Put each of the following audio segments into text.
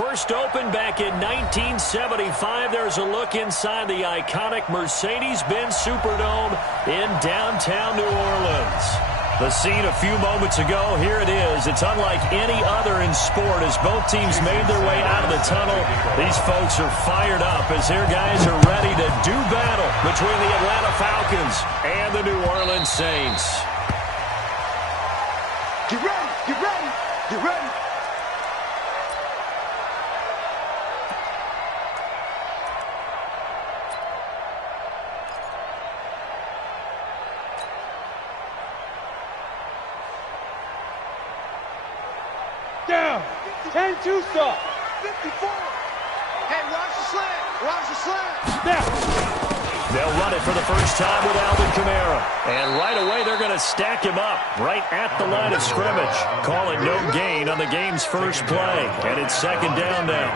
First opened back in 1975. There's a look inside the iconic Mercedes-Benz Superdome in downtown New Orleans. The scene a few moments ago, here it is. It's unlike any other in sport as both teams made their way out of the tunnel. These folks are fired up as their guys are ready to do battle between the Atlanta Falcons and the New Orleans Saints. Get ready, get ready, get ready. Down. 10-2 stop. 54. Hey, watch the slant. Watch the slant. Snap. They'll run it for the first time with Alvin Kamara. And right away, they're going to stack him up right at the line of scrimmage. Call it no gain on the game's first play. And it's second down now.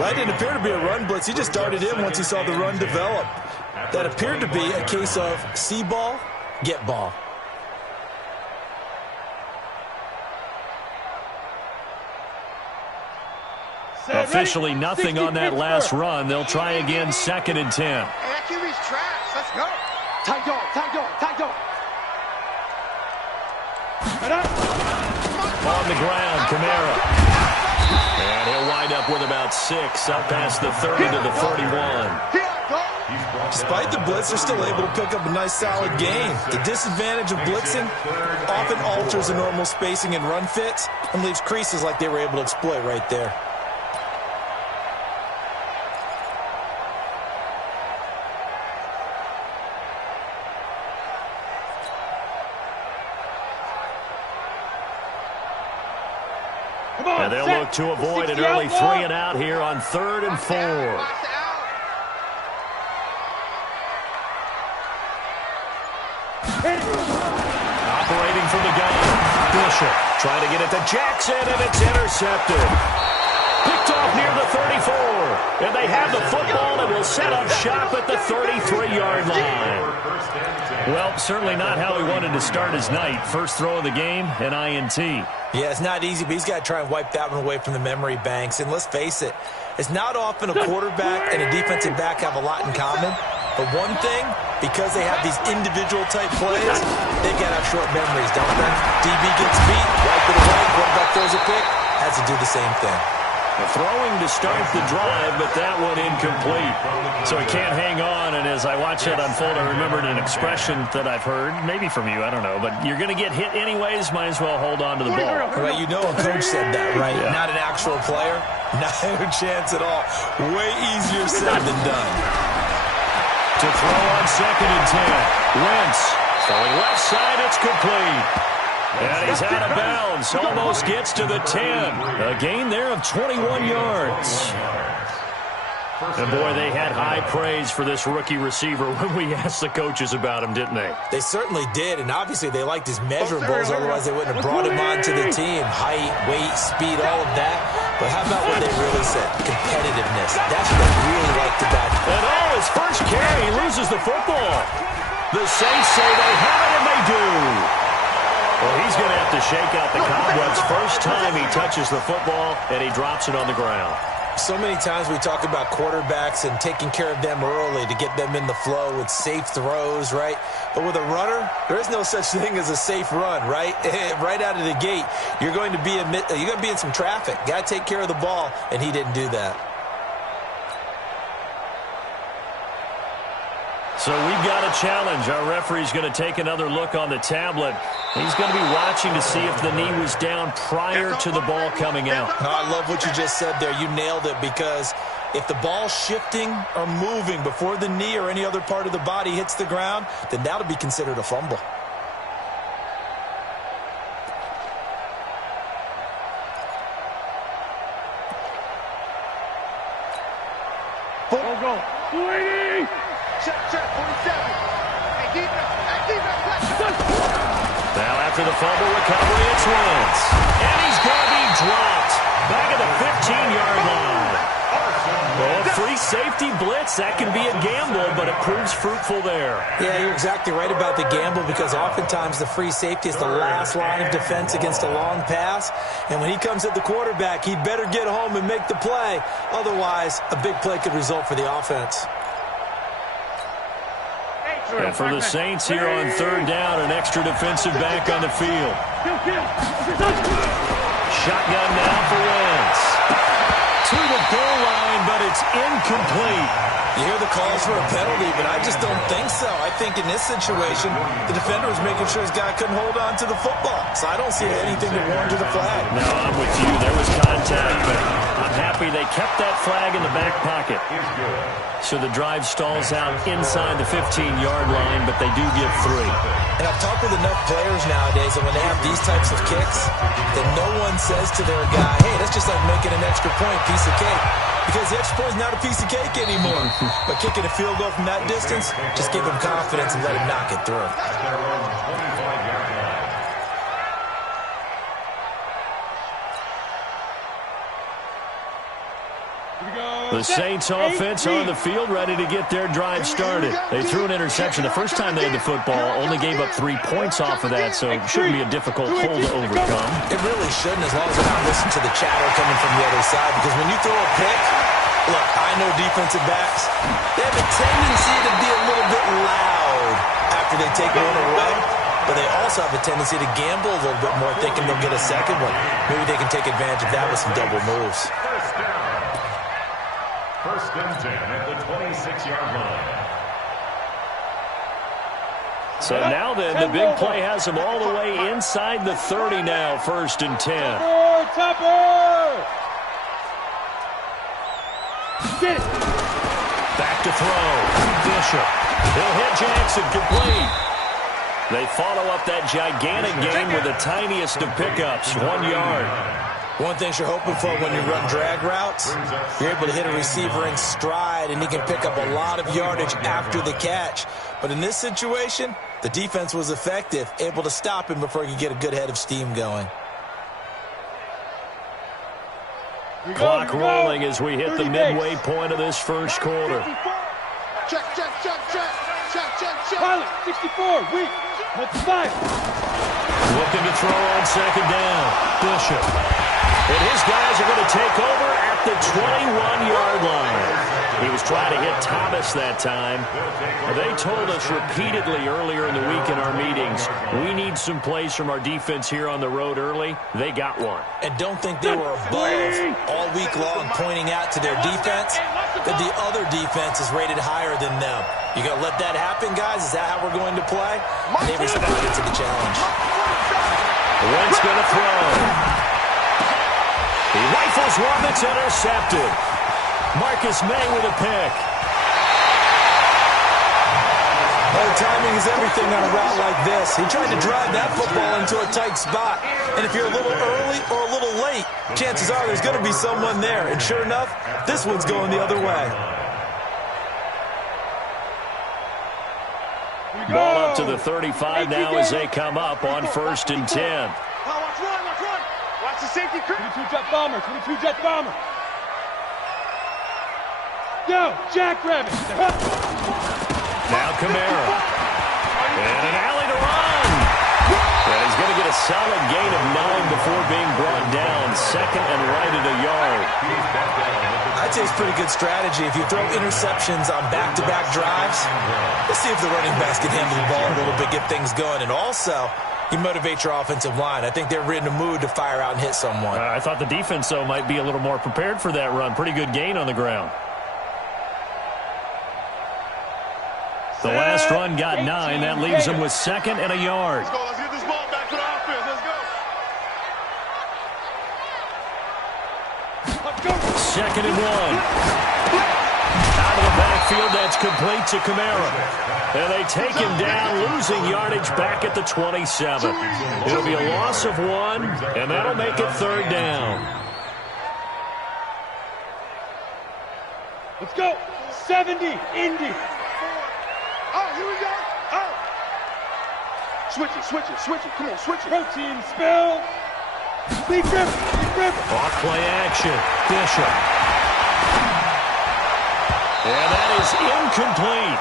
That didn't appear to be a run blitz. He just darted in once he saw the run develop. That appeared to be a case of see ball, get ball. Officially nothing on that last run. They'll try again, second and 10. Hey, that QB's trash. Let's go. Tight dog, tight dog, tight dog. On the ground, Kamara. And he'll wind up with about 6 up past the 30 to the 31. Despite the blitz, they're still able to pick up a nice solid gain. The disadvantage of blitzing often alters the normal spacing and run fits and leaves creases like they were able to exploit right there. And they'll look to avoid an early 3 and out here on 3rd and 4. Operating from the gun, Bishop trying to get it to Jackson, and it's intercepted. Picked off near the 34, and they have the football and will set up shop at the 33-yard line. Well, certainly not how he wanted to start his night. First throw of the game, an INT. Yeah, it's not easy, but he's got to try and wipe that one away from the memory banks. And let's face it, it's not often a quarterback and a defensive back have a lot in common. But one thing, because they have these individual type plays, they've got to have short memories, don't they? DB gets beat, wipe it away, quarterback throws a pick, has to do the same thing. Throwing to start the drive, but that one incomplete. So he can't hang on, and as I watch that unfold, I remembered an expression that I've heard, maybe from you, I don't know, but you're going to get hit anyways, might as well hold on to the ball. Right, you know a coach said that, right? Yeah. Not an actual player? No chance at all. Way easier said than done. To throw on 2nd and 10. Wentz throwing left side, it's complete. And he's out of bounds. Almost gets to the 10. A gain there of 21 yards. And boy, they had high praise for this rookie receiver when we asked the coaches about him, didn't they? They certainly did, and obviously they liked his measurables, otherwise they wouldn't have brought him onto the team. Height, weight, speed, all of that. But how about what they really said? Competitiveness. That's what they really liked about him. And his first carry, he loses the football. The Saints say they have it, and they do. Well, he's going to have to shake out the cobwebs. First time he touches the football, and he drops it on the ground. So many times we talk about quarterbacks and taking care of them early to get them in the flow with safe throws, right? But with a runner, there is no such thing as a safe run, right? Right out of the gate, you're going to be in some traffic. Got to take care of the ball, and he didn't do that. So we've got a challenge. Our referee's going to take another look on the tablet. He's going to be watching to see if the knee was down prior to the ball coming out. No, I love what you just said there. You nailed it, because if the ball's shifting or moving before the knee or any other part of the body hits the ground, then that'll be considered a fumble. Go. 280. Check, 47. Hey, defense, Now after the fumble recovery, it's Wentz. And he's going to be dropped back at the 15-yard line. Well, a free safety blitz, that can be a gamble, but it proves fruitful there. Yeah, you're exactly right about the gamble because oftentimes the free safety is the last line of defense against a long pass. And when he comes at the quarterback, he'd better get home and make the play. Otherwise, a big play could result for the offense. And for the Saints here on third down, an extra defensive back on the field. Shotgun now for Wentz. To the goal line, but it's incomplete. You hear the calls for a penalty, but I just don't think so. I think in this situation, the defender was making sure his guy couldn't hold on to the football. So I don't see anything to warrant to the flag. No, I'm with you. There was contact, but I'm happy they kept that flag in the back pocket. So the drive stalls out inside the 15-yard line, but they do get 3. And I've talked with enough players nowadays that when they have these types of kicks, that no one says to their guy, hey, that's just like making an extra point, piece of cake. Because the extra point is not a piece of cake anymore. But kicking a field goal from that distance, just give him confidence and let him knock it through. The Saints offense on the field, ready to get their drive started. They threw an interception the first time they had the football, only gave up 3 points off of that, so it shouldn't be a difficult hole to overcome. It really shouldn't, as long as they're not listening to the chatter coming from the other side, because when you throw a pick, look, I know defensive backs, they have a tendency to be a little bit loud after they take one away, but they also have a tendency to gamble a little bit more, thinking they'll get a second one. Maybe they can take advantage of that with some double moves. First and 10 at the 26-yard line. So now then, the big play has them all the way inside the 30 now, first and 10. Topper! Get it! Back to throw. Bishop. He'll hit Jackson, complete. They follow up that gigantic gain with the tiniest of pickups, 1 yard. One thing you're hoping for when you run drag routes, you're able to hit a receiver in stride, and he can pick up a lot of yardage after the catch. But in this situation, the defense was effective, able to stop him before he could get a good head of steam going. Clock rolling as we hit the midway point of this first quarter. Check, check, check, check. Check, check, check. Pilot, 64, weak. Let's fight. Looking to throw on second down. Bishop. And his guys are going to take over at the 21-yard line. He was trying to hit Thomas that time. They told us repeatedly earlier in the week in our meetings, we need some plays from our defense here on the road early. They got one. And don't think they were above all week long, pointing out to their defense that the other defense is rated higher than them. You going to let that happen, guys? Is that how we're going to play? And they responded to the challenge. Wentz going to throw. He rifles one that's intercepted. Marcus May with a pick. Well, timing is everything on a route like this. He tried to drive that football into a tight spot. And if you're a little early or a little late, chances are there's going to be someone there. And sure enough, this one's going the other way. Ball up to the 35 now as they come up on first and 10. Watch run, watch run. Watch the safety crew. 22 jet bomber, 22 jet bomber. Yo, jackrabbit. Now Kamara. And an alley to run. And he's going to get a solid gain of 9 before being brought down. Second and right at a yard. I'd say it's pretty good strategy. If you throw interceptions on back-to-back drives, let's see if the running backs can handle the ball a little bit, get things going. And also, you motivate your offensive line. I think they're in a mood to fire out and hit someone. I thought the defense, though, might be a little more prepared for that run. Pretty good gain on the ground. The last run got 9. That leaves them with second and a yard. Let's go. Let's get this ball back to the offense. Let's go. Second and 1. Out of the backfield, that's complete to Kamara. And they take him down, losing yardage back at the 27. It'll be a loss of 1, and that'll make it third down. Let's go. 70, Indy. Oh, here we go. Oh. Switch it, switch it, switch it. Come on, switch it. Protein spill. Big rip, big rip. Off play action. Bishop. And that is incomplete.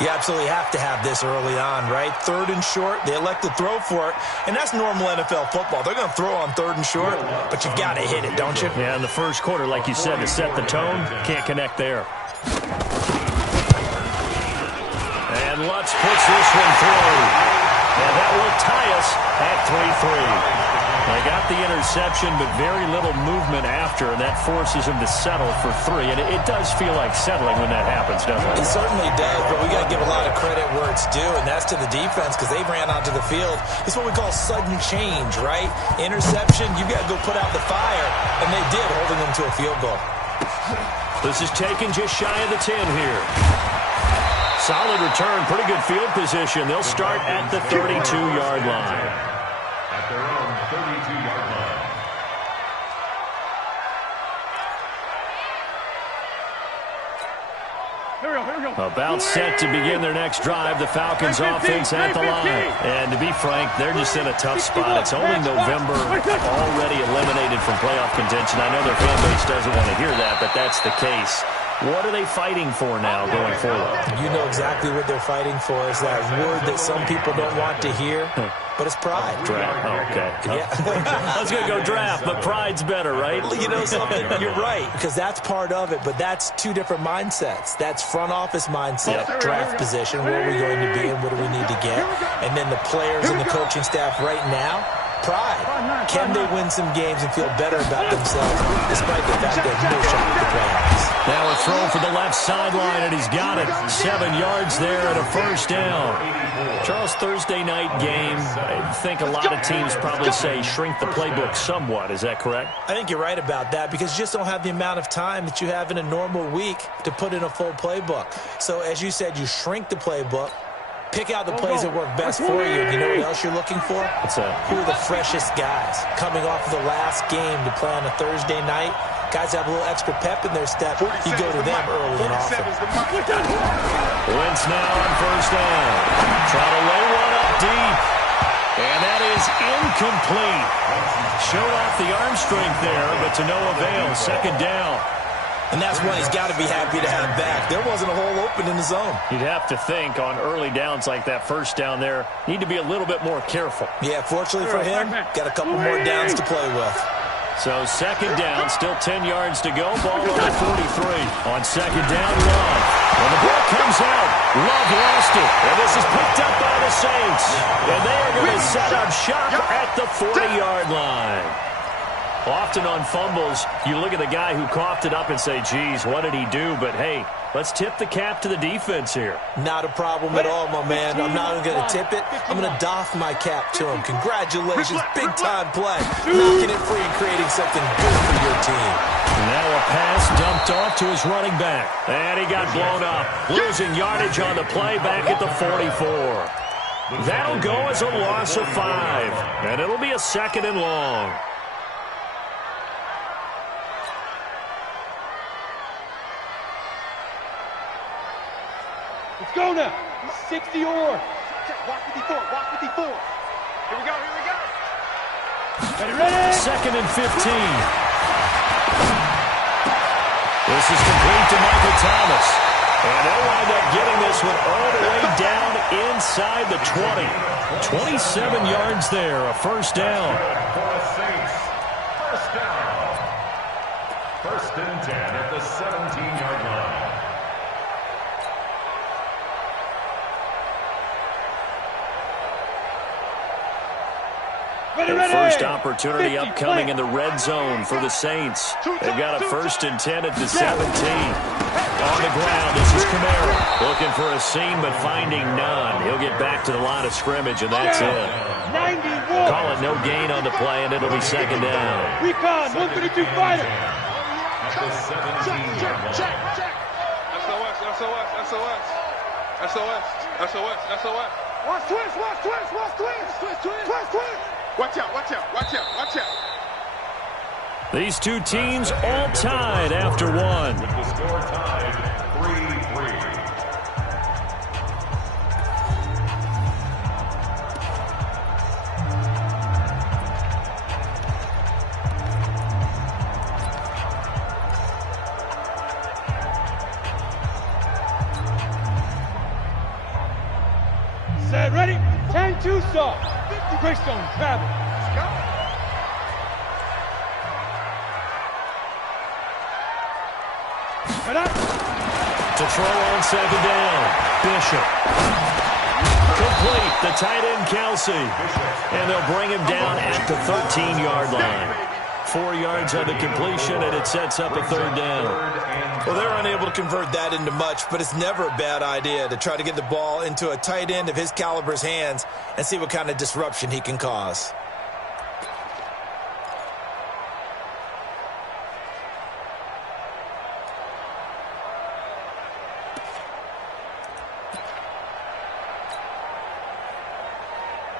You absolutely have to have this early on, right? 3rd and short, they elect to throw for it, and that's normal NFL football. They're going to throw on 3rd and short, but you've got to hit it, don't you? Yeah, in the first quarter, like you said, to set the tone, can't connect there. And Lutz puts this one through. And that will tie us at 3-3. They got the interception, but very little movement after, and that forces him to settle for 3. And it does feel like settling when that happens, doesn't it? It certainly does, but we got to give a lot of credit where it's due, and that's to the defense because they ran onto the field. It's what we call sudden change, right? Interception, you got to go put out the fire, and they did, holding them to a field goal. This is taken just shy of the 10 here. Solid return, pretty good field position. They'll start at the 32-yard line. At their own 32-yard line. About set to begin their next drive, the Falcons offense at the line. And to be frank, they're just in a tough spot. It's only November, already eliminated from playoff contention. I know their fan base doesn't want to hear that, but that's the case. What are they fighting for now going forward? You know exactly what they're fighting for. Is that word that some people don't want to hear, but it's pride. Draft. Oh, okay. Yeah. I was going to go draft, but pride's better, right? You know something? You're right, because that's part of it, but that's two different mindsets. That's front office mindset, draft position, where are we going to be and what do we need to get? And then the players and the coaching staff right now, pride. Can they win some games and feel better about themselves despite the fact they have no shot at the playoffs? Now a throw for the left sideline, and he's got it. 7 yards there and a first down. Charles, Thursday night game, I think a lot of teams probably say shrink the playbook somewhat. Is that correct? I think you're right about that because you just don't have the amount of time that you have in a normal week to put in a full playbook. So as you said, you shrink the playbook. Pick out the plays that work best for you. You know what else you're looking for? What's that? Who are the freshest guys coming off of the last game to play on a Thursday night? Guys have a little extra pep in their step. You go to them early and often. Wentz now on first down. Try to lay one up deep. And that is incomplete. Showed off the arm strength there, but to no avail. Second down. And that's one he's got to be happy to have back. There wasn't a hole open in the zone. You'd have to think on early downs like that first down there, need to be a little bit more careful. Yeah, fortunately for him, got a couple more downs to play with. So second down, still 10 yards to go. Ball on the 43. On second down, Love. When the ball comes out, Love lost it. And this is picked up by the Saints. And they are going to set up shop at the 40-yard line. Often on fumbles, you look at the guy who coughed it up and say, geez, what did he do? But, hey, let's tip the cap to the defense here. Not a problem at all, my man. I'm not even going to tip it. I'm going to doff my cap to him. Congratulations, big-time play. Knocking it free and creating something good for your team. Now a pass dumped off to his running back. And he got blown up. Losing yardage on the play back at the 44. That'll go as a loss of 5. And it'll be a second and long. Let's go now. 60 or. Walk 54. Walk 54. Here we go. Here we go. Ready? Second and 15. This is complete to Michael Thomas. And they'll wind up getting this one all the way down inside the 20. 27 yards there, a first down. For the Saints. First down. First and 10 at the 17-yard line. Their first opportunity upcoming in the red zone for the Saints. They've got a first and 10 at the 17. On the ground, this is Kamara. Looking for a seam, but finding none. He'll get back to the line of scrimmage, and that's it. 91. Call it no gain on the play, and it'll be second down. Recon, 132 fighter. At the 17-yard line. SOS, SOS, SOS. SOS, SOS, SOS. Watch twist, watch twist, watch twist. Twist, twist. Watch out, watch out, watch out, watch out. These two teams all tied after one. With the score tied 3-3. on, ready? 10-2 soft. Greystone travel. To throw on second down. Bishop. Complete. The tight end, Kelsey. And they'll bring him down at the 13-yard line. 4 yards on the completion, and it sets up a third down. Well, they're unable to convert that into much, but it's never a bad idea to try to get the ball into a tight end of his caliber's hands and see what kind of disruption he can cause.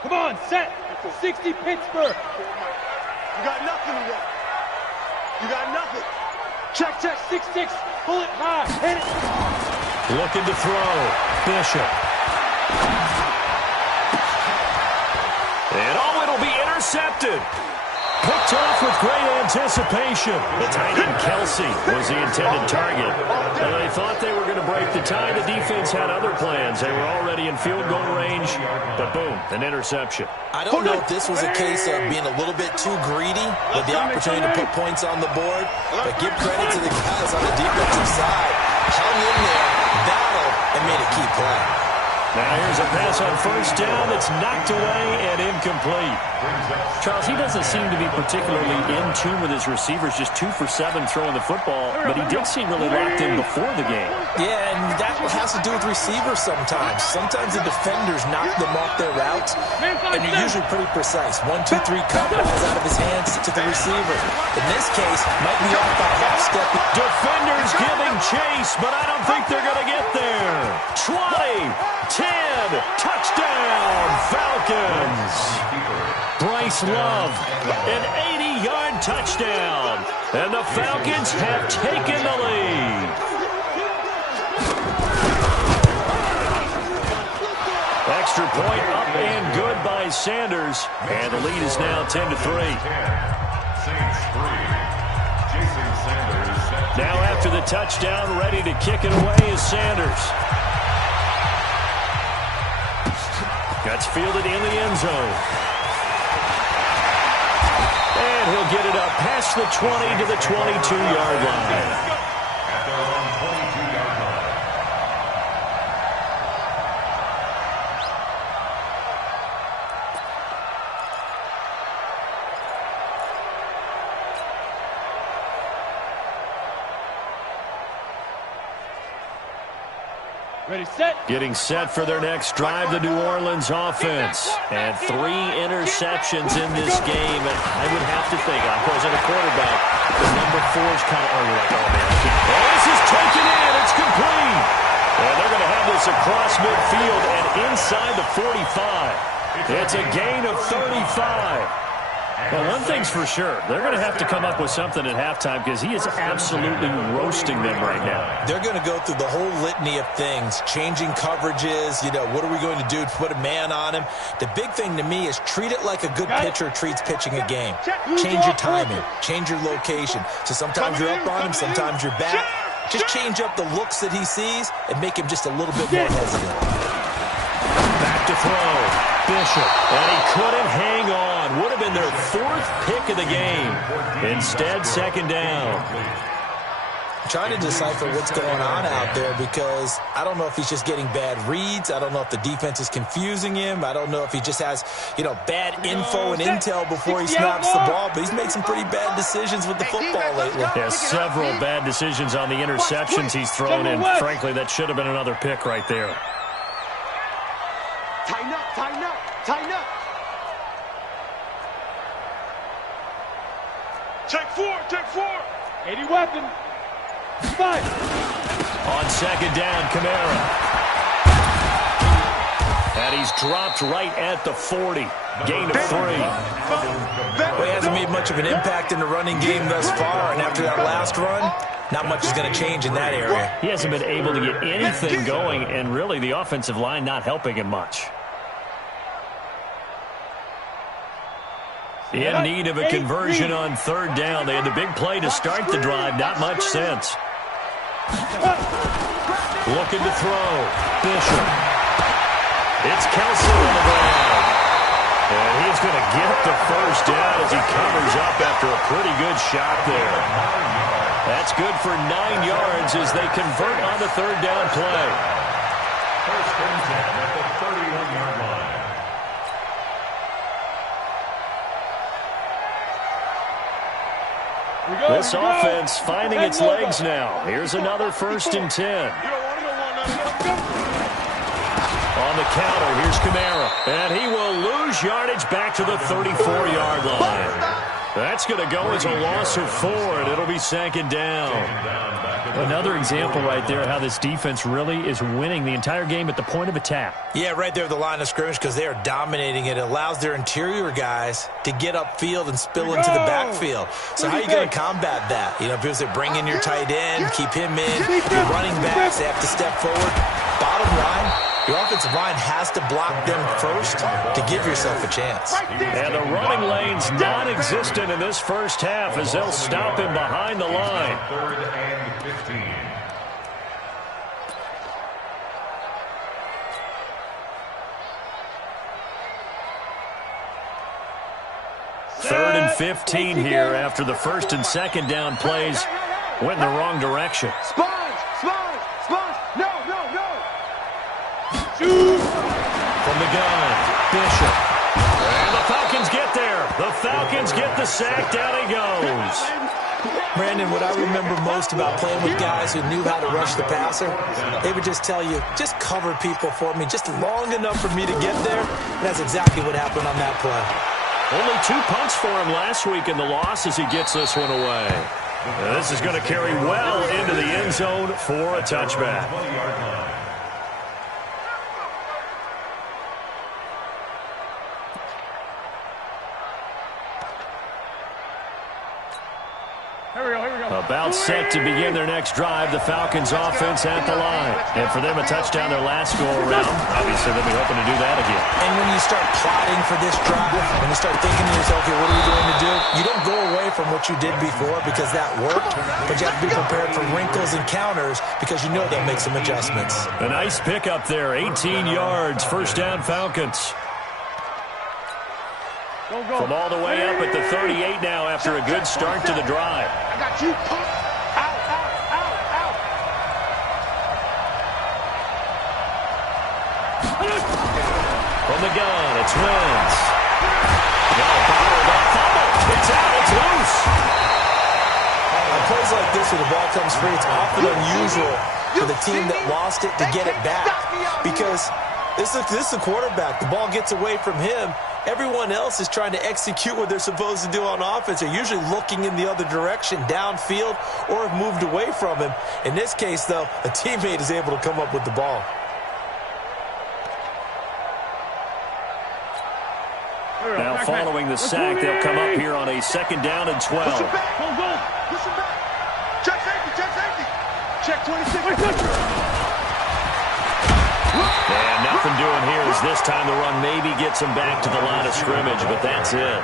Come on, set. 60 Pittsburgh. You got nothing to work. You got nothing. Check, 6-6. Pull it high. Hit it. Looking to throw. Bishop. And it'll be intercepted. Picked off with great anticipation. The tight end, Kelsey, was the intended target. And they thought they were going to break the tie. The defense had other plans. They were already in field goal range. But boom, an interception. I don't know if this was a case of being a little bit too greedy with the opportunity to put points on the board, but give credit to the guys on the defensive side. Hung in there, battled, and made a key play. Now here's a pass on first down that's knocked away and incomplete. Charles, he doesn't seem to be particularly in tune with his receivers, just 2 for 7 throwing the football, but he did seem really locked in before the game. Yeah, and that has to do with receivers sometimes. Sometimes the defenders knock them off their routes, and you're usually pretty precise. 1, 2, 3, cut balls out of his hands to the receiver. In this case, might be off by a half step. Defenders giving chase, but I don't think they're going to get there. 20. 10, touchdown, Falcons. Bryce Love, an 80-yard touchdown, and the Falcons have taken the lead. Extra point up and good by Sanders, and the lead is now 10-3. Now after the touchdown, ready to kick it away is Sanders. Gets fielded in the end zone. And he'll get it up past the 20 to the 22-yard line. Ready, set. Getting set for their next drive, the New Orleans offense. And 3 interceptions in this game. And I would have to think, of course, at a quarterback, the number 4 is kind of early, like, oh, man. Oh, this is taken in. It's complete. And they're going to have this across midfield and inside the 45. It's a gain of 35. Well, one thing's for sure. They're going to have to come up with something at halftime because he is absolutely roasting them right now. They're going to go through the whole litany of things, changing coverages, what are we going to do to put a man on him? The big thing to me is treat it like a good pitcher treats pitching a game. Change your timing, change your location. So sometimes you're up on him, sometimes you're back. Just change up the looks that he sees and make him just a little bit more hesitant. Back to throw. Bishop, and he couldn't hang on. Would have been their 4th pick of the game. Instead, second down. I'm trying to decipher what's going on out there because I don't know if he's just getting bad reads. I don't know if the defense is confusing him. I don't know if he just has, bad info and intel before he snaps the ball. But he's made some pretty bad decisions with the football lately. Yeah, several bad decisions on the interceptions he's thrown, and frankly, that should have been another pick right there. Tighten up, tighten up, tighten up. Take 4. 80 weapon. 5. On second down, Kamara. And he's dropped right at the 40. Gain of 3. Well, he hasn't made much of an impact in the running game thus far, and after that last run, not much is going to change in that area. He hasn't been able to get anything going, and really the offensive line not helping him much. In need of a conversion on third down. They had the big play to start the drive. Not much sense. Looking to throw. Bishop. It's Kelsey on the ground. And he's going to get the first down as he covers up after a pretty good shot there. That's good for 9 yards as they convert on the third down play. First and 10 at the 31-yard line. This offense finding its legs now. Here's another first and 10. On the counter, here's Kamara. And he will lose yardage back to the 34-yard line. That's going to go as a loss of 4, and it'll be second down. Another example right there how this defense really is winning the entire game at the point of attack. Yeah, right there at the line of scrimmage because they are dominating it. It allows their interior guys to get upfield and spill into the backfield. So how are you going to combat that? You know, because they bring in your tight end, keep him in, your running backs, they have to step forward. Bottom line, your offensive line has to block them first to give yourself a chance. And the running lane's non-existent in this first half as they'll stop him behind the line. Third and 15. Third and 15 here after the first and second down plays went in the wrong direction. Sponge! No! From the gun, Bishop. And the Falcons get there. The Falcons get the sack. Down he goes. Brandon, what I remember most about playing with guys who knew how to rush the passer, they would just tell you, just cover people for me, just long enough for me to get there. And that's exactly what happened on that play. Only 2 punts for him last week in the loss as he gets this one away. And this is going to carry well into the end zone for a touchback. About set to begin their next drive, the Falcons offense at the line. And for them, a touchdown their last go-around. Obviously, they'll be hoping to do that again. And when you start plotting for this drive, when you start thinking to yourself, okay, what are we going to do? You don't go away from what you did before because that worked, but you have to be prepared for wrinkles and counters because you know they'll make some adjustments. A nice pickup there, 18 yards, first down Falcons. From all the way up at the 38 now after a good start to the drive. I got you. Out. From the gun, it's Wentz. Got a bottled up fumble. It's out, it's loose. On plays like this where the ball comes free, it's often unusual for the team that lost it to get it back. Because this is the quarterback. The ball gets away from him. Everyone else is trying to execute what they're supposed to do on offense. They're usually looking in the other direction, downfield, or have moved away from him. In this case, though, a teammate is able to come up with the ball. Now following the sack, they'll come up here on a second down and 12. Push it back. Check safety. Check 26. And nothing doing here as this time the run maybe gets him back to the line of scrimmage, but that's it.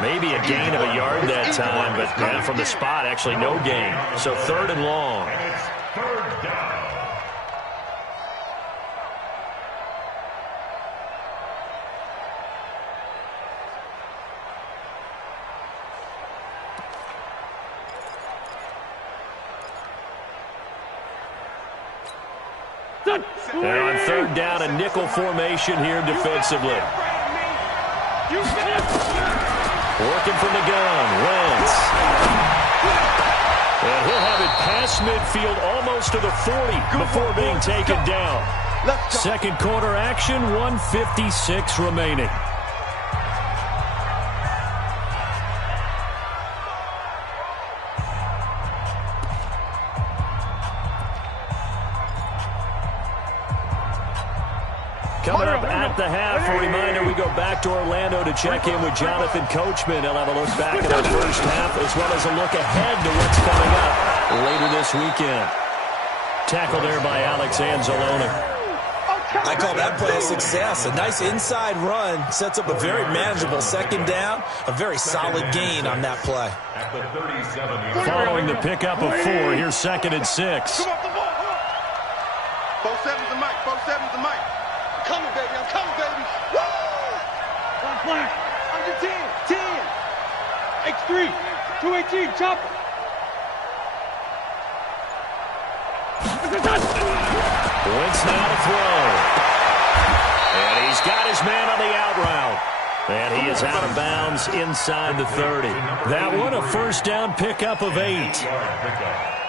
Maybe a gain of a yard that time, but from the spot, actually no gain. So third and long. And it's third down. And on third down, a nickel formation here defensively. Working from the gun, Wentz. And he'll have it past midfield almost to the 40 before being taken down. Second quarter action, 1:56 remaining. Coming up at the half, a reminder, we go back to Orlando to check in with Jonathan Coachman. He'll have a look back at our first half as well as a look ahead to what's coming up later this weekend. Tackle there by Alex Anzalone. I call that play a success. A nice inside run sets up a very manageable second down, a very solid gain on that play. At the 37-yard line. Following the pickup of 4, here's second and 6. Come off the ball. 4-7's the mic. coming, baby. I'm coming, baby. Woo! Black. Under 10. 10. X3. 218. Chopper. Wentz now to throw. And he's got his man on the out route. And he is out of bounds inside the 30. That one, a first down pickup of 8.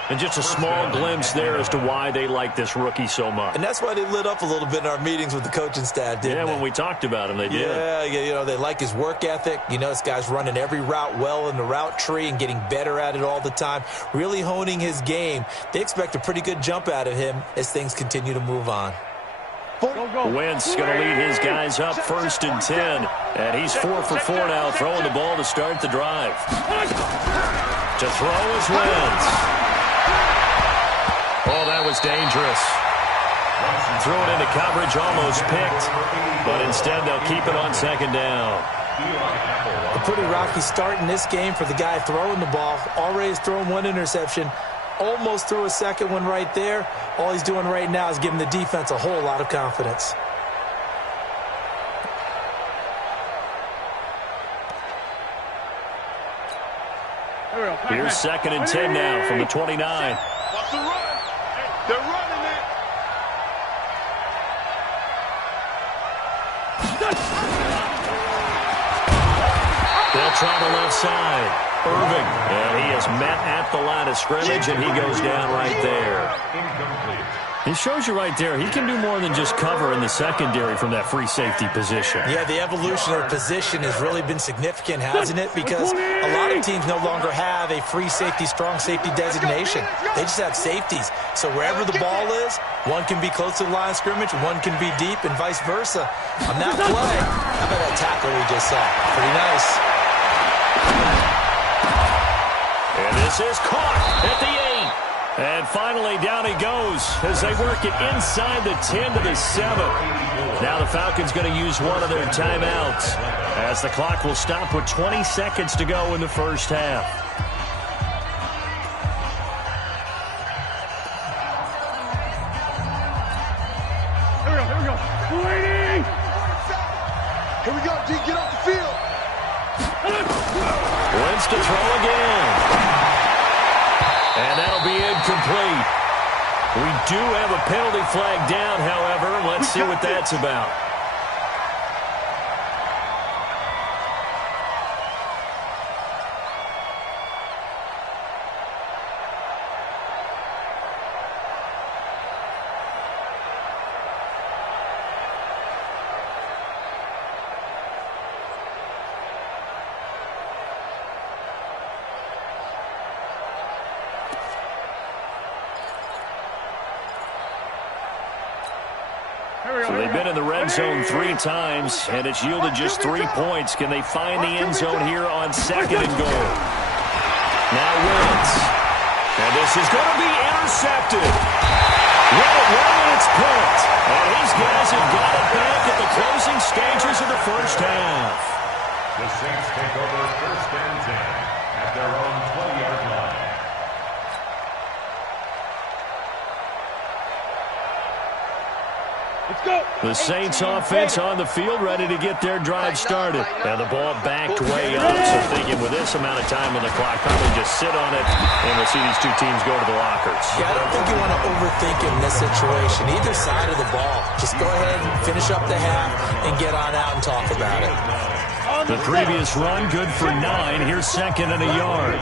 And just a small glimpse there as to why they like this rookie so much. And that's why they lit up a little bit in our meetings with the coaching staff, didn't they? When we talked about him, they did. Yeah, you know, they like his work ethic. You know, this guy's running every route well in the route tree and getting better at it all the time, really honing his game. They expect a pretty good jump out of him as things continue to move on. Wentz going to lead his guys up 1st and 10. And he's 4 for 4 now, throwing the ball to start the drive. To throw is Wentz. Oh, that was dangerous. Threw it into coverage, almost picked. But instead, they'll keep it on 2nd down. A pretty rocky start in this game for the guy throwing the ball. Already has thrown 1 interception. Almost threw a 2nd one right there. All he's doing right now is giving the defense a whole lot of confidence. Here's 2nd and 10 now from the 29. Watch the run. They're running it. They'll try the left side. Irving. And he is met at the line of scrimmage, and he goes down right there. Incomplete. He shows you right there, he can do more than just cover in the secondary from that free safety position. Yeah, the evolution of position has really been significant, hasn't it? Because a lot of teams no longer have a free safety, strong safety designation. They just have safeties. So wherever the ball is, one can be close to the line of scrimmage, one can be deep, and vice versa. On that play, how about that tackle we just saw? Pretty nice. And this is caught at the 8. And finally, down he goes as they work it inside the 10 to the 7. Now the Falcons going to use one of their timeouts as the clock will stop with 20 seconds to go in the first half. Here we go. Waiting. Here we go, G. Get off the field. Wentz to throw again. And that'll be incomplete. We do have a penalty flag down, however. Let's see what that's about. So they've been in the red zone 3 times, and it's yielded just 3 points. Can they find the end zone here on 2nd and goal? Now Wentz. And this is going to be intercepted. Well, it's picked. And these guys have got it back at the closing stages of the first half. The Saints take over 1st and 10 at their own 20-yard line. The Saints offense on the field ready to get their drive started. And the ball backed way up, so thinking with this amount of time on the clock, probably just sit on it, and we'll see these two teams go to the lockers. Yeah, I don't think you want to overthink in this situation. Either side of the ball. Just go ahead and finish up the half and get on out and talk about it. The previous run, good for 9. Here's 2nd and a yard.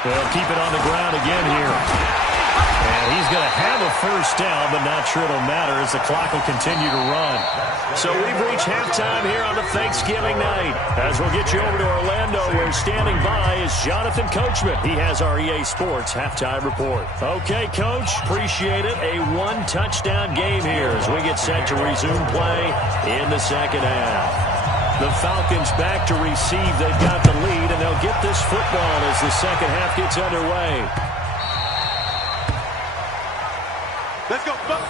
They'll keep it on the ground again here. And he's going to have a first down, but not sure it'll matter as the clock will continue to run. So we've reached halftime here on the Thanksgiving night. As we'll get you over to Orlando, where standing by is Jonathan Coachman. He has our EA Sports halftime report. Okay, Coach, appreciate it. A 1-touchdown game here as we get set to resume play in the second half. The Falcons back to receive. They've got the lead, and they'll get this football as the second half gets underway. Let's go, Buck.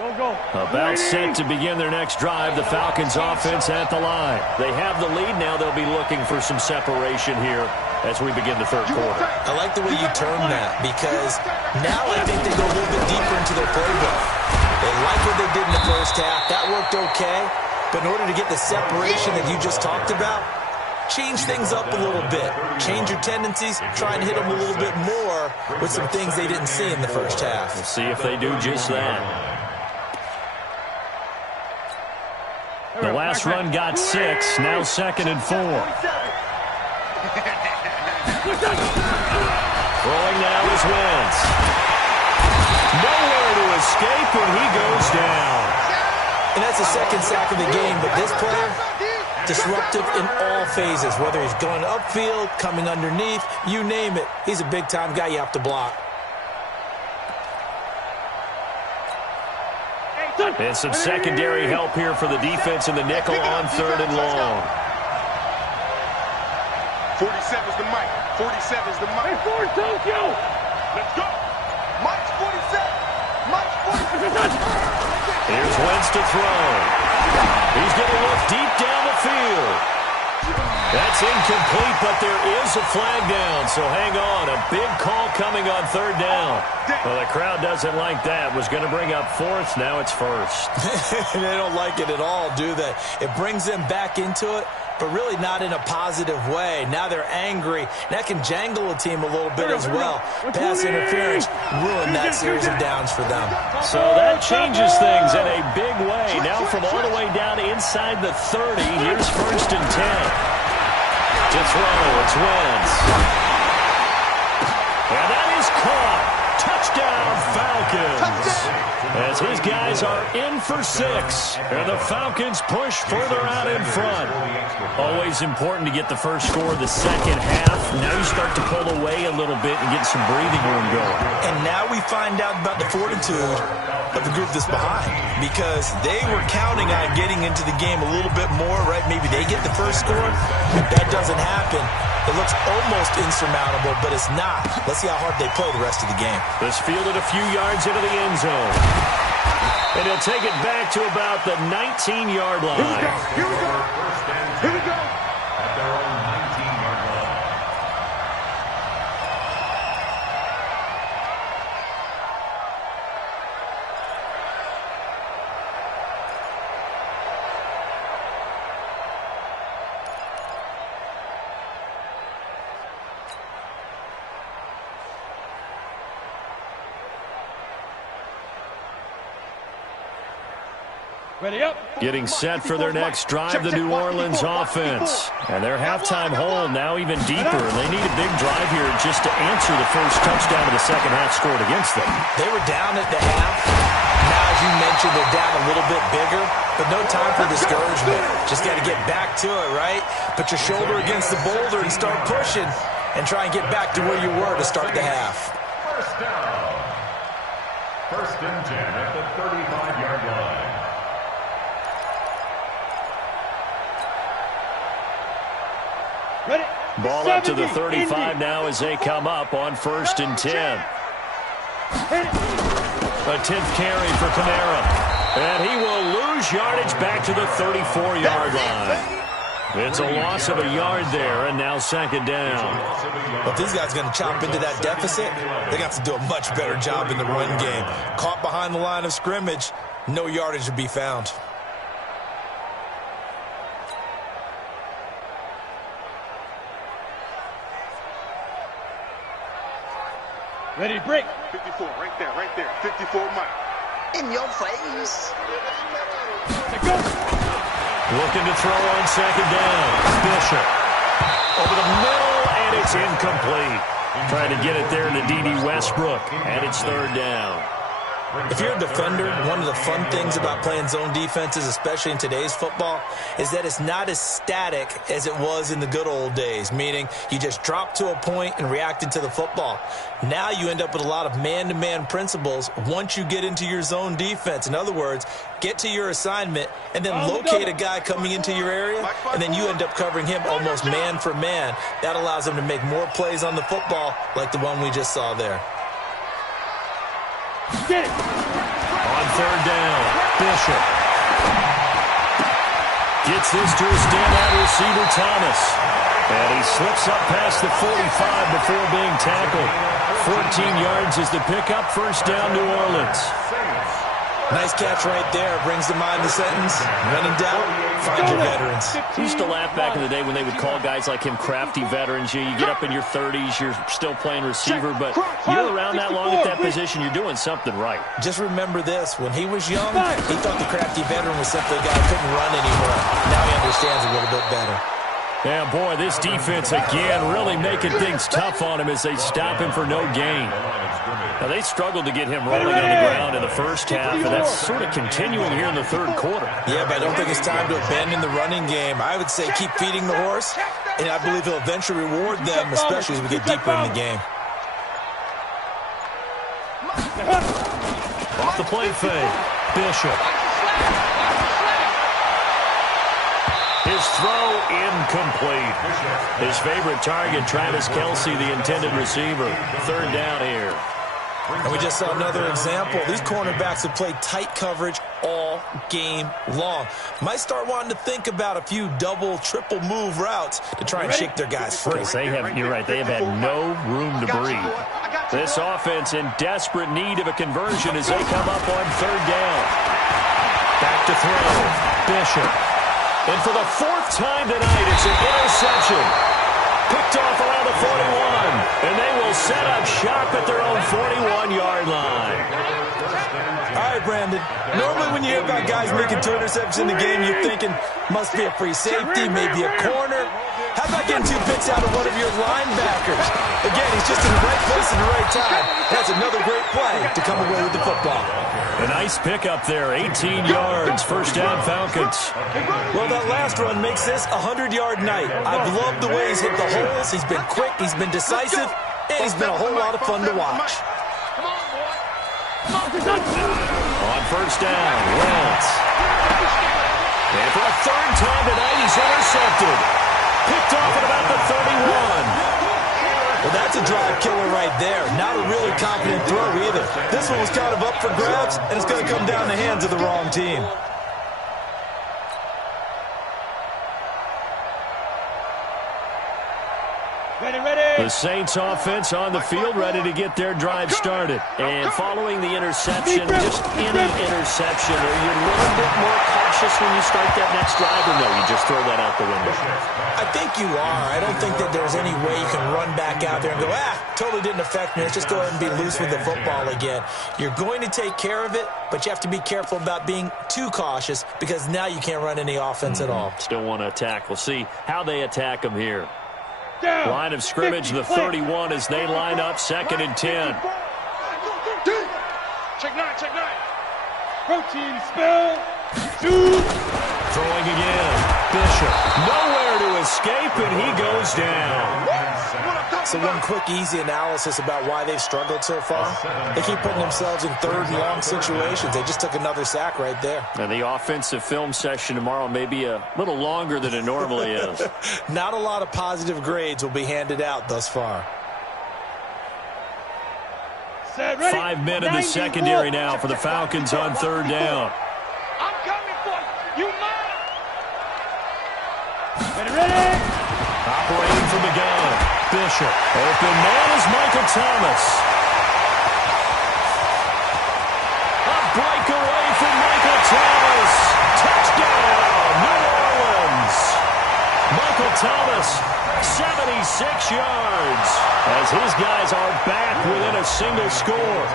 About set to begin their next drive. The Falcons offense at the line. They have the lead now. They'll be looking for some separation here as we begin the third quarter. I like the way you term that, because now I think they go a little bit deeper into their playbook. They like what they did in the first half. That worked okay. But in order to get the separation that you just talked about, change things up a little bit. Change your tendencies. Try and hit them a little bit more with some things they didn't see in the first half. We'll see if they do just that. The last run got 6. Now 2nd and 4. Throwing now is Wentz. Nowhere to escape, and he goes down. And that's the second sack of the game, but this player, disruptive in all phases, whether he's going upfield, coming underneath, you name it. He's a big-time guy you have to block. And some secondary help here for the defense in the nickel on 3rd and long. 47's the mic. 47's the mic. For Tokyo! Let's go. Mike's 47. Mike's 47. Here's Wentz to throw. He's going to look deep down the field. That's incomplete, but there is a flag down, so hang on. A big call coming on 3rd down. Well, the crowd doesn't like that. Was going to bring up 4th. Now it's 1st. They don't like it at all, do they? It brings them back into it, but really not in a positive way. Now they're angry. That can jangle a team a little bit as well. Pass interference ruined that series of downs for them. So that changes things in a big way. Now from all the way down inside the 30, here's 1st and 10. To throw, it's Wentz. And that is caught. Touchdown, Falcons. As his guys are in for 6. And the Falcons push further out in front. Always important to get the first score of the second half. Now you start to pull away a little bit and get some breathing room going. And now we find out about the fortitude of the group that's behind, because they were counting on getting into the game a little bit more, right? Maybe they get the first score. If that doesn't happen, it looks almost insurmountable, but it's not. Let's see how hard they play the rest of the game. This fielded a few yards into the end zone. And he'll take it back to about the 19-yard line. Here we go. Here we go. At their own 19-yard line. Ready up. Getting set for their next drive, the New Orleans offense. And their halftime hole now even deeper. And they need a big drive here just to answer the first touchdown of the second half scored against them. They were down at the half. Now, as you mentioned, they're down a little bit bigger, but no time for discouragement. Just got to get back to it, right? Put your shoulder against the boulder and start pushing and try and get back to where you were to start the half. First down. 1st and 10 at the 35-yard line. Ready. Ball up to the 35 now as they come up on 1st and 10. A 10th carry for Kamara. And he will lose yardage back to the 34-yard line. It's a loss of a yard there, and now 2nd down. Well, if these guys are going to chop into that deficit, they got to do a much better job in the run game. Caught behind the line of scrimmage, no yardage to be found. Ready, break. 54, right there, right there. 54 Mike. In your face. Go. Looking to throw on 2nd down. Bishop. Over the middle, and it's incomplete. Trying to get it there to D.D. Westbrook, and it's 3rd down. If you're a defender, one of the fun things about playing zone defenses, especially in today's football, is that it's not as static as it was in the good old days, meaning you just drop to a point and reacted to the football. Now you end up with a lot of man-to-man principles once you get into your zone defense. In other words, get to your assignment and then locate a guy coming into your area, and then you end up covering him almost man for man. That allows him to make more plays on the football like the one we just saw there. Get it. On third down. Bishop gets this to a standout receiver, Thomas. And he slips up past the 45 before being tackled. 14 yards is the pickup. First down, New Orleans. Nice catch right there. Brings to mind the sentence, when in doubt, find your veterans. We used to laugh back in the day when they would call guys like him crafty veterans. You get up in your 30s, you're still playing receiver, but you're around that long at that position, you're doing something right. Just remember this. When he was young, he thought the crafty veteran was simply a guy who couldn't run anymore. Now he understands a little bit better. Yeah, boy, this defense again really making things tough on him as they stop him for no gain. Now, they struggled to get him rolling on the ground in the first half, and that's sort of continuing here in the third quarter. Yeah, but I don't think it's time to abandon the running game. I would say keep feeding the horse, and I believe he'll eventually reward them, especially as we get deeper in the game. Off the play fake, Bishop. His throw incomplete. His favorite target, Travis Kelce, the intended receiver. Third down here. And we just saw another example. These cornerbacks have played tight coverage all game long. Might start wanting to think about a few double, triple move routes to try and shake their guys free. You're right, they have had no room to breathe. This offense in desperate need of a conversion as they come up on third down. Back to throw. Bishop. And for the fourth time tonight, it's an interception. Picked off around the 41. And they will set up shop at their own 41-yard line. All right, Brandon. Normally when you hear about guys making 2 interceptions in the game, you're thinking must be a free safety, maybe a corner. How about getting 2 picks out of one of your linebackers? Again, he's just in the right place at the right time. That's another great play to come away with the football. A nice pickup there, 18 yards, first down Falcons. Well, that last run makes this a 100-yard night. I've loved the way he's hit the holes. He's been quick, he's been decisive, and he's been a whole lot of fun to watch. On first down, Wentz. And for a third time tonight, he's intercepted. Picked off at about the 31. Well, that's a drive killer right there. Not a really confident throw either. This one was kind of up for grabs, and it's going to come down the hands of the wrong team. The Saints offense on the field, ready to get their drive started. And following the interception, just any interception, are you a little bit more cautious when you start that next drive, or no, you just throw that out the window? I think you are. I don't think that there's any way you can run back out there and go, totally didn't affect me. Let's just go ahead and be loose with the football again. You're going to take care of it, but you have to be careful about being too cautious because now you can't run any offense at all. Still want to attack. We'll see how they attack them here. Line of scrimmage, the 31 as they line up, 2nd and 10. Check 9, check 9. Protein spill. Throwing again. Bishop. Nowhere to escape, and he goes down. So one quick, easy analysis about why they've struggled so far. They keep putting themselves in 3rd and long situations. They just took another sack right there. And the offensive film session tomorrow may be a little longer than it normally is. Not a lot of positive grades will be handed out thus far. 5 men in the secondary now for the Falcons on 3rd down. I'm coming for you. You mine. Ready? Operating from the gun. Bishop. Open man is Michael Thomas. A breakaway from Michael Thomas. Touchdown, New Orleans. Michael Thomas, 76 yards. As his guys are back within a single score.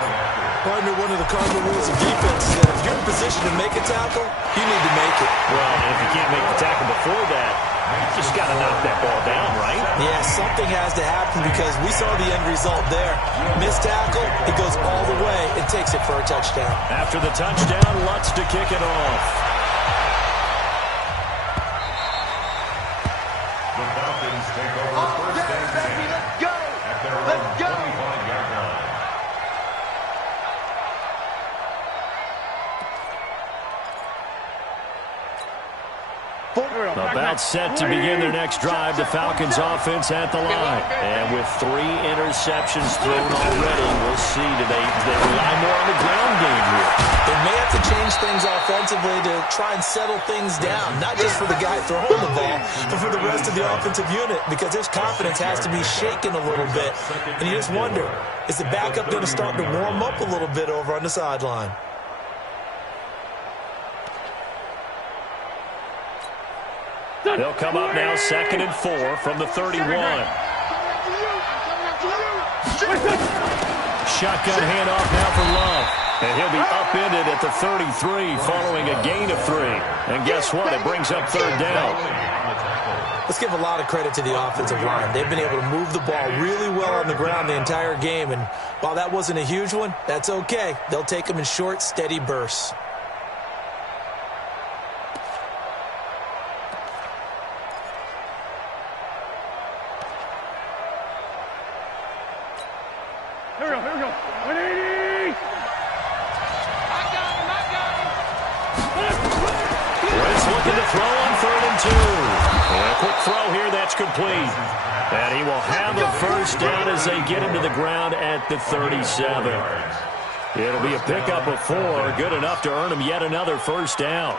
Partner, one of the cardinal rules of defense is that if you're in position to make a tackle, you need to make it. Well, and if you can't make the tackle before that, you just got to knock that ball down, right? Yeah, something has to happen because we saw the end result there. Missed tackle, he goes all the way and takes it for a touchdown. After the touchdown, Lutz to kick it off. The Falcons take over first and 10 at their own 25-yard line. A About set to begin their next drive, the Falcons offense at the line. And with 3 interceptions thrown already, we'll see. Do they rely more on the ground game here? They may have to change things offensively to try and settle things down, not just for the guy throwing the ball, but for the rest of the offensive unit, because his confidence has to be shaken a little bit. And you just wonder, is the backup going to start to warm up a little bit over on the sideline? They'll come up now 2nd and 4 from the 31. Shotgun handoff now for Love. And he'll be upended at the 33 following a gain of 3. And guess what? It brings up 3rd down. Let's give a lot of credit to the offensive line. They've been able to move the ball really well on the ground the entire game. And while that wasn't a huge one, that's okay. They'll take them in short, steady bursts. Here we go. 180! Wentz looking to throw on 3rd and 2. And a quick throw here, that's complete. And he will have a first down as they get him to the ground at the 37. It'll be a pickup of 4, good enough to earn him yet another first down.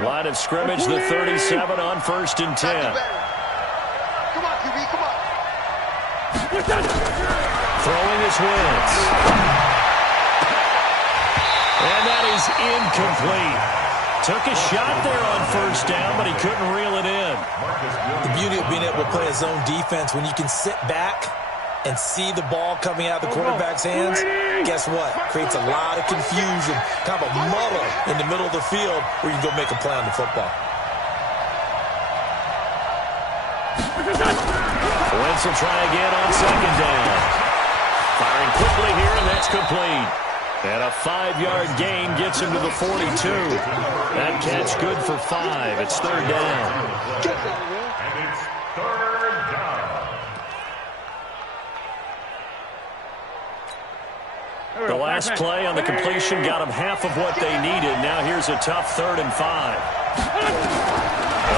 Line of scrimmage, the 37 on 1st and 10. Come on, QB, come on. Throwing his Wentz. And that is incomplete. Took a shot there on 1st down, but he couldn't reel it in. The beauty of being able to play a zone defense, when you can sit back and see the ball coming out of the quarterback's hands, guess what? Creates a lot of confusion, kind of a muddle in the middle of the field where you can go make a play on the football. Wentz will try again on 2nd down. Firing quickly here, and that's complete. And a 5-yard gain gets him to the 42. That catch good for 5. It's 3rd down. And it's 3rd down. The last play on the completion got them half of what they needed. Now here's a tough 3rd and 5.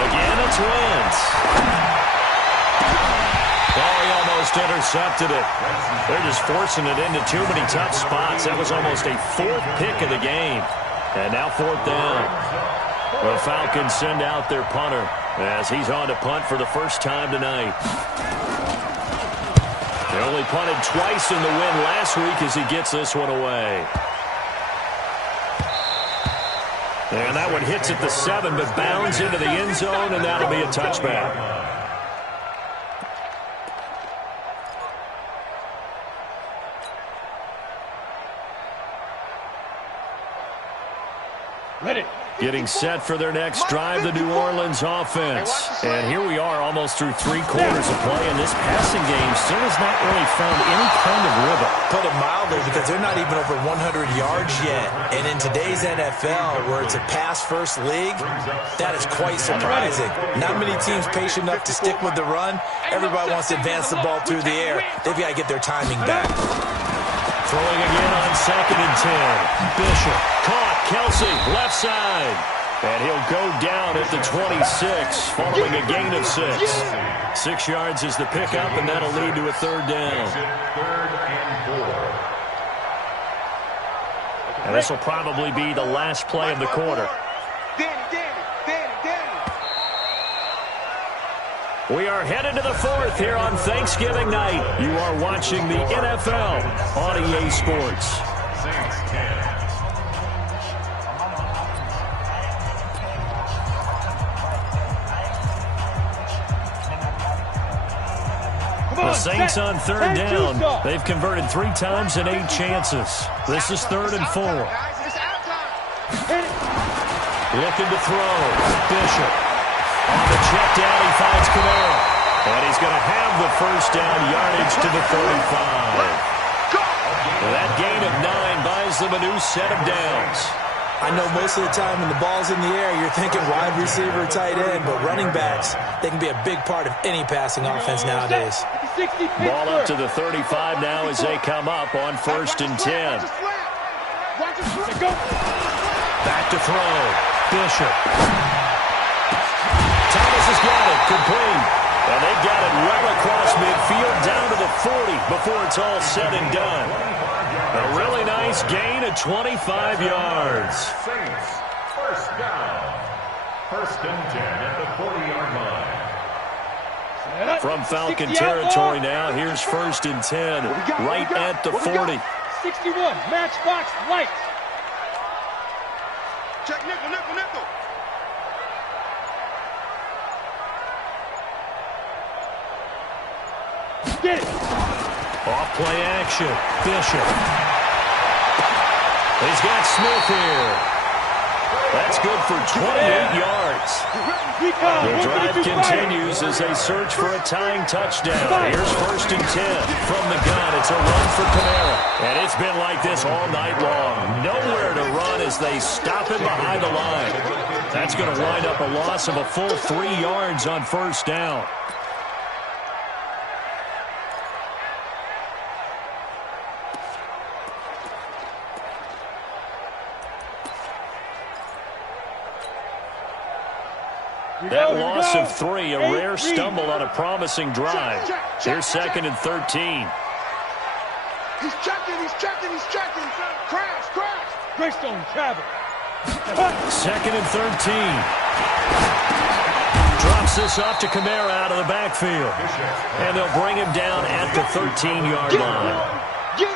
Again, it's Wentz. Oh, he almost intercepted it. They're just forcing it into too many tough spots. That was almost a 4th pick of the game. And now 4th down. The Falcons send out their punter as he's on to punt for the first time tonight. They only punted twice in the win last week as he gets this one away. And that one hits at the 7, but bounds into the end zone, and that'll be a touchback. Ready. Getting set for their next drive, the New Orleans offense. And here we are almost through 3 quarters of play, and this passing game still has not really found any kind of rhythm. Put it mildly, because they're not even over 100 yards yet. And in today's NFL, where it's a pass-first league, that is quite surprising. Not many teams patient enough to stick with the run. Everybody wants to advance the ball through the air. They've got to get their timing back. Throwing again on 2nd and 10. Bishop caught. Kelsey, left side. And he'll go down at the 26, following a gain of 6. 6 yards is the pickup, and that'll lead to a 3rd down. 3rd and 4. And this will probably be the last play of the quarter. We are headed to the 4th here on Thanksgiving night. You are watching the NFL on EA Sports. Saints 10. The Saints on 3rd down. They've converted 3 times in 8 chances. This is 3rd and 4. Looking to throw. Bishop. On the check down, he finds Kamara. And he's going to have the first down, yardage to the 35. That gain of 9 buys them a new set of downs. I know most of the time when the ball's in the air, you're thinking wide receiver, tight end, but running backs, they can be a big part of any passing offense nowadays. Ball up to the 35 now as they come up on 1st and 10. Go. Back to throw. Bishop. Thomas has got it. Complete. And they got it right across midfield down to the 40 before it's all said and done. A really nice gain of 25 yards. Saints, first down. First and 10 at the 40-yard line. From Falcon territory now, here's first and 10, right at the 40. 61, matchbox light. Check nickel, nickel, nickel. Get it. Off play action. Bishop. He's got Smith here. That's good for 28 yards. The drive continues as they search for a tying touchdown. Here's first and 10 from the gun. It's a run for Kamara. And it's been like this all night long. Nowhere to run as they stop him behind the line. That's going to wind up a loss of a full 3 yards on first down. That loss of 3, a rare stumble on a promising drive. Here's second and 13. He's checking, he's checking, he's checking. Crash, crash. Greystone travel. Second and 13. Drops this off to Kamara out of the backfield. And they'll bring him down at the 13-yard line.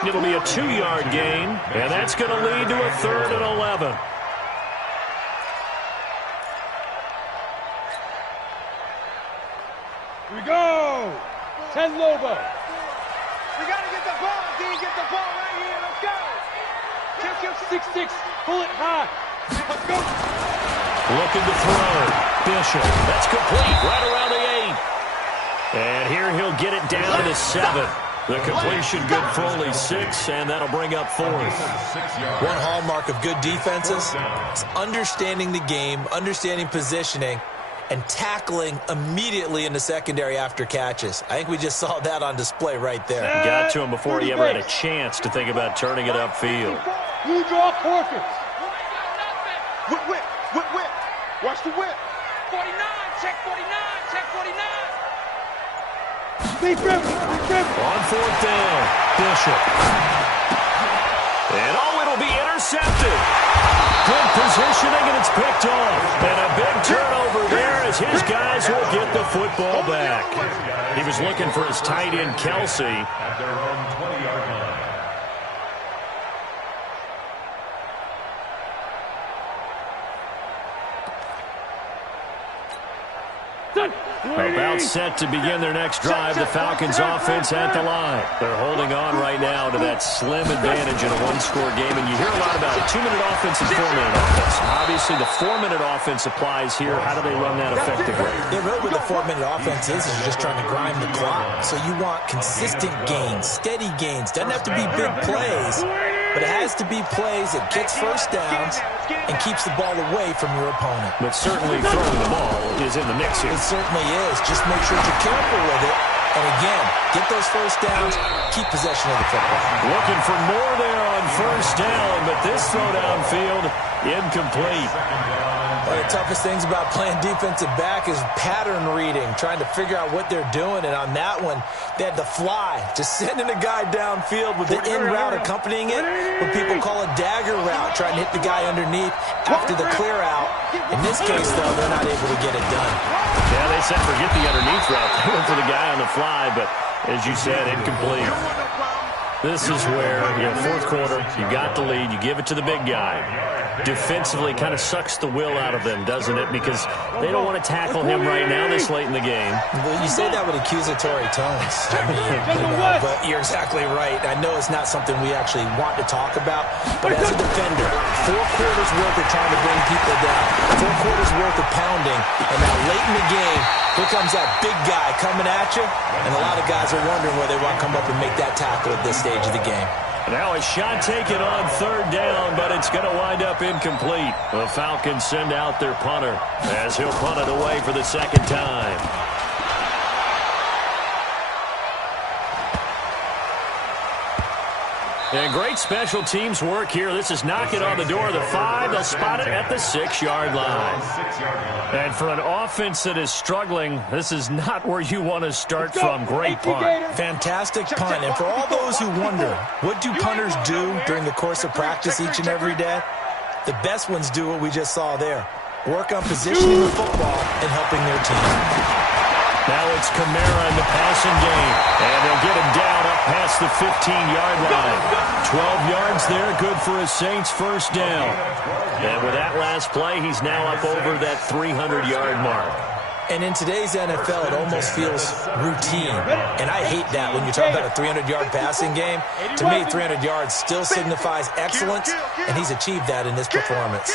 It'll be a 2-yard gain, and that's going to lead to a 3rd and 11. Here we go. 10 Lobo. We got to get the ball, D. Get the ball right here. Let's go. Kick, 6-6. Pull it high. Let's go. Looking to throw. Bishop. That's complete. Right around the 8. And here he'll get it down to the 7. The completion good for only 6, and that'll bring up 4th. One hallmark of good defenses is understanding the game, understanding positioning, and tackling immediately in the secondary after catches. I think we just saw that on display right there. Got to him before he ever had a chance to think about turning it upfield. You draw forfeits. Whip, whip, whip, whip. Watch the whip. 49, check 49, check 49. Be careful. On 4th down, Bishop. And it'll be intercepted. Good positioning, and it's picked off. And a big turnover there as his guys will get the football back. He was looking for his tight end, Kelsey. At their own 20-yard line. About set to begin their next drive, the Falcons offense at the line. They're holding on right now to that slim advantage in a one-score game, and you hear a lot about a 2-minute offense and 4-minute offense. Obviously, the 4-minute offense applies here. How do they run that effectively? Yeah, really what the 4-minute offense is you're just trying to grind the clock. So you want consistent gains, steady gains. Doesn't have to be big plays, but it has to be plays that gets first downs and keeps the ball away from your opponent. But certainly throwing the ball is in the mix here. It certainly is. Just make sure you're careful with it. And again, get those first downs, keep possession of the football. Looking for more there on first down, but this throw downfield, incomplete. One of the toughest things about playing defensive back is pattern reading, trying to figure out what they're doing. And on that one, they had to fly, just sending a guy downfield with the in route accompanying it, what people call a dagger route, trying to hit the guy underneath after the clear out. In this case, though, they're not able to get it done. Yeah, they said forget the underneath route. They went for the guy on the fly, but as you said, incomplete. This is where, fourth quarter, you got the lead, you give it to the big guy. Defensively kind of sucks the will out of them, doesn't it? Because they don't want to tackle him right now this late in the game. Well, you say that with accusatory tones. I mean, but you're exactly right. I know it's not something we actually want to talk about, but as a defender, 4 quarters worth of trying to bring people down, 4 quarters worth of pounding, and now late in the game, here comes that big guy coming at you, and a lot of guys are wondering whether they want to come up and make that tackle at this stage of the game. Now a shot taken on 3rd down, but it's going to wind up incomplete. The Falcons send out their punter as he'll punt it away for the second time. And great special teams work here. This is knock it on the door of the 5. They'll spot it at the 6-yard line. And for an offense that is struggling, this is not where you want to start from. Great punt. Fantastic punt. And for all those who wonder, what do punters do during the course of practice each and every day? The best ones do what we just saw there. Work on positioning the football and helping their team. Now it's Kamara in the passing game. And they'll get him down up past the 15-yard line. 12 yards there, good for a Saints first down. And with that last play, he's now up over that 300-yard mark. And in today's NFL, it almost feels routine. And I hate that when you talk about a 300-yard passing game. To me, 300 yards still signifies excellence, and he's achieved that in this performance.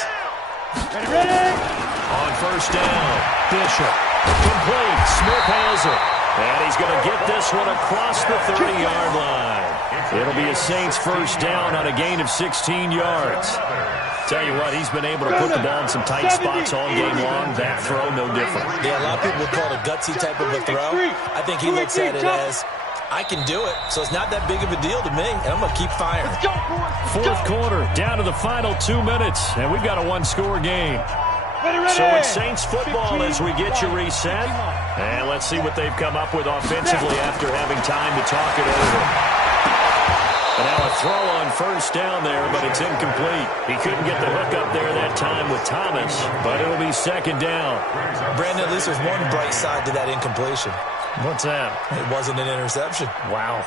On first down, Bishop. Complete. Smith has it. And he's going to get this one across the 30-yard line. It'll be a Saints first down on a gain of 16 yards. Tell you what, he's been able to put the ball in some tight spots all game long. That throw, no different. Yeah, a lot of people would call it a gutsy type of a throw. I think he looks at it as, I can do it, so it's not that big of a deal to me, and I'm going to keep firing. Fourth quarter, down to the final 2 minutes, and we've got a one-score game. So it's Saints football as we get you reset. And let's see what they've come up with offensively after having time to talk it over. And now a throw on first down there, but it's incomplete. He couldn't get the hook up there that time with Thomas, but it'll be second down. Brandon, at least there's one bright side to that incompletion. What's that? It wasn't an interception. Wow.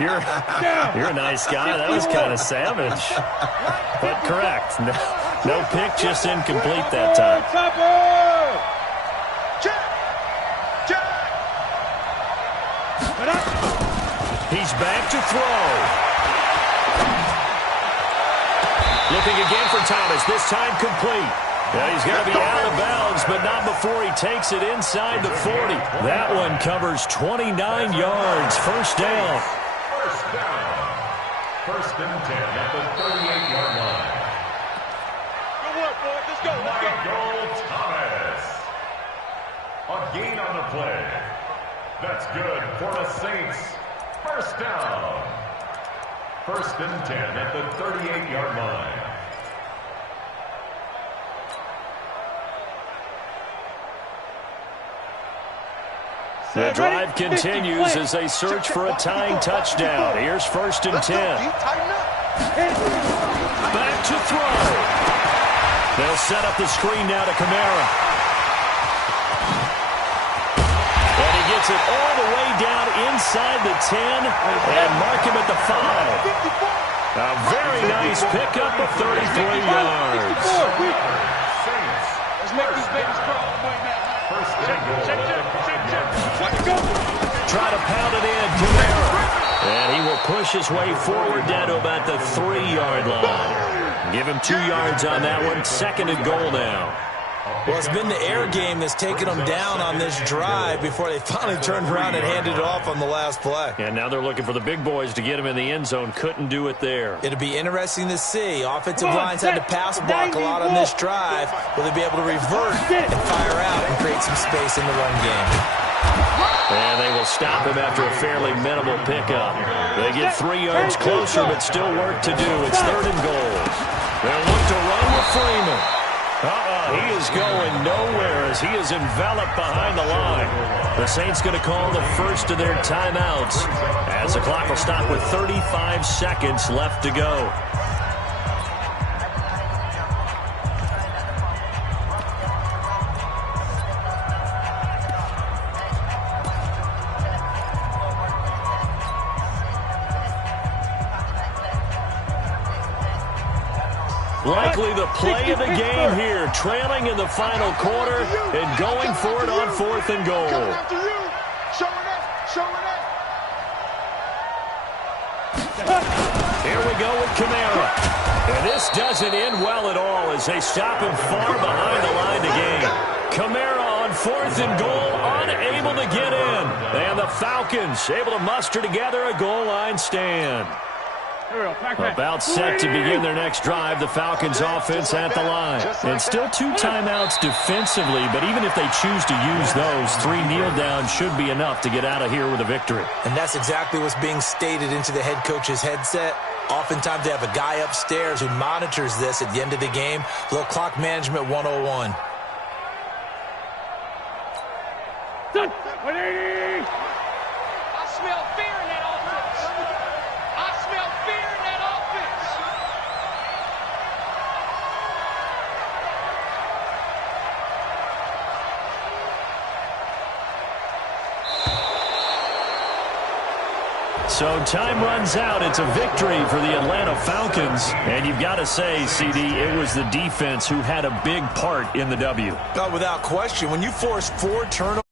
You're a nice guy. That was kind of savage. But correct. No pick, just incomplete that time. He's back to throw. Looking again for Thomas, this time complete. Now he's got to be out of bounds, but not before he takes it inside the 40. That one covers 29 yards. First down. First down. First and 10 at the 38-yard line. Good work, boys. Let's go. Michael Thomas. A gain on the play. That's good for the Saints. First down. First and 10 at the 38-yard line. The drive continues as they search for a tying touchdown. Here's first and 10. Back to throw. They'll set up the screen now to Kamara. And he gets it all the way down inside the 10 and mark him at the 5. A very nice pickup of 33 yards. Let's make these babies crawl. First and goal. Try to pound it in, Kamara. And he will push his way forward down to about the 3-yard line. Give him 2 yards on that one. Second and goal now. Well, it's been the air game that's taken them down on this drive before they finally turned around and handed it off on the last play. And now they're looking for the big boys to get him in the end zone. Couldn't do it there. It'll be interesting to see. Offensive lines had to pass block a lot on this drive. Will they be able to revert and fire out and create some space in the run game? And they will stop him after a fairly minimal pickup. They get 3 yards closer, but still work to do. It's third and goal. They'll look to run with Freeman. He is going nowhere as he is enveloped behind the line. The Saints going to call the first of their timeouts as the clock will stop with 35 seconds left to go. Likely the play of the game here, trailing in the final quarter and going for it on fourth and goal. Here we go with Kamara. And this doesn't end well at all as they stop him far behind the line to gain. Kamara on fourth and goal, unable to get in. And the Falcons able to muster together a goal line stand. About set to begin their next drive, the Falcons offense at the line. And still 2 timeouts defensively, but even if they choose to use those, 3 kneel downs should be enough to get out of here with a victory. And that's exactly what's being stated into the head coach's headset. Oftentimes they have a guy upstairs who monitors this at the end of the game. A little clock management 101. Done. I 180. smell fear in that offense. I smell fear in that offense. So time runs out. It's a victory for the Atlanta Falcons. And you've got to say, CD, it was the defense who had a big part in the W. Without question, when you force 4 turnovers.